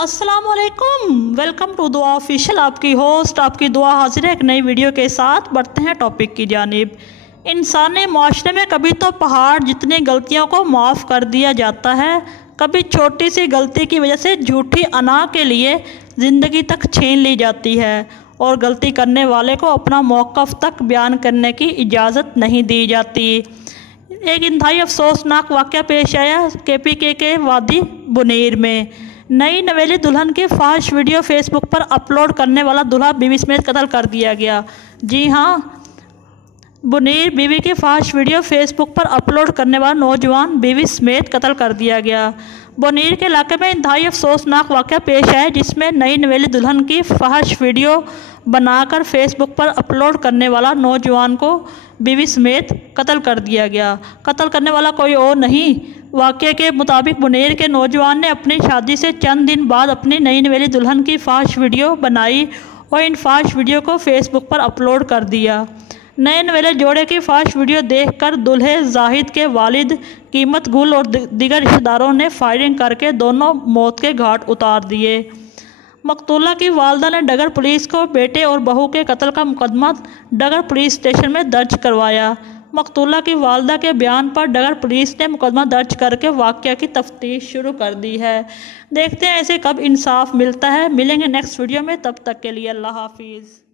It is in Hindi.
अस्सलामुअलैकुम, वेलकम टू दुआ ऑफिशियल। आपकी होस्ट आपकी दुआ हाजिर है एक नई वीडियो के साथ। बढ़ते हैं टॉपिक की जानिब। इंसानी माशरे में कभी तो पहाड़ जितनी गलतियों को माफ़ कर दिया जाता है, कभी छोटी सी गलती की वजह से झूठी अना के लिए ज़िंदगी तक छीन ली जाती है और गलती करने वाले को अपना मौक़िफ़ तक बयान करने की इजाज़त नहीं दी जाती। एक इंतहाई अफसोसनाक वाक़या पेश आया KPK के वादी बुनेर में। नई नवेली दुल्हन की फाहिश वीडियो फेसबुक पर अपलोड करने वाला दूल्हा बीवी समेत कत्ल कर दिया गया। जी हाँ, बुनेर बीवी की फाहिश वीडियो फेसबुक पर अपलोड करने वाला नौजवान बीवी समेत कत्ल कर दिया गया। बुनेर के इलाके में इंतहाई अफसोसनाक वाक़या पेश आया जिसमें नई नवेली दुल्हन की फाहिश वीडियो बनाकर फेसबुक पर अपलोड करने वाला नौजवान को बीवी समेत कत्ल कर दिया गया। कत्ल करने वाला कोई और नहीं, वाक़ये के मुताबिक बुनेर के नौजवान ने अपनी शादी से चंद दिन बाद अपनी नई नवेली दुल्हन की फाहिश वीडियो बनाई और इन फाहिश वीडियो को फेसबुक पर अपलोड कर दिया। नए नवेले जोड़े की फाहिश वीडियो देखकर दूल्हे जाहिद के वालिद, कीमत गुल और दीगर रिश्तेदारों ने फायरिंग करके दोनों मौत के घाट उतार दिए। मकतूला की वालदा ने डगर पुलिस को बेटे और बहू के कत्ल का मुकदमा डगर पुलिस स्टेशन में दर्ज करवाया। मकतूला की वालदा के बयान पर डगर पुलिस ने मुकदमा दर्ज करके वाक़या की तफ्तीश शुरू कर दी है। देखते हैं ऐसे कब इंसाफ मिलता है। मिलेंगे नेक्स्ट वीडियो में, तब तक के लिए अल्लाह हाफिज़।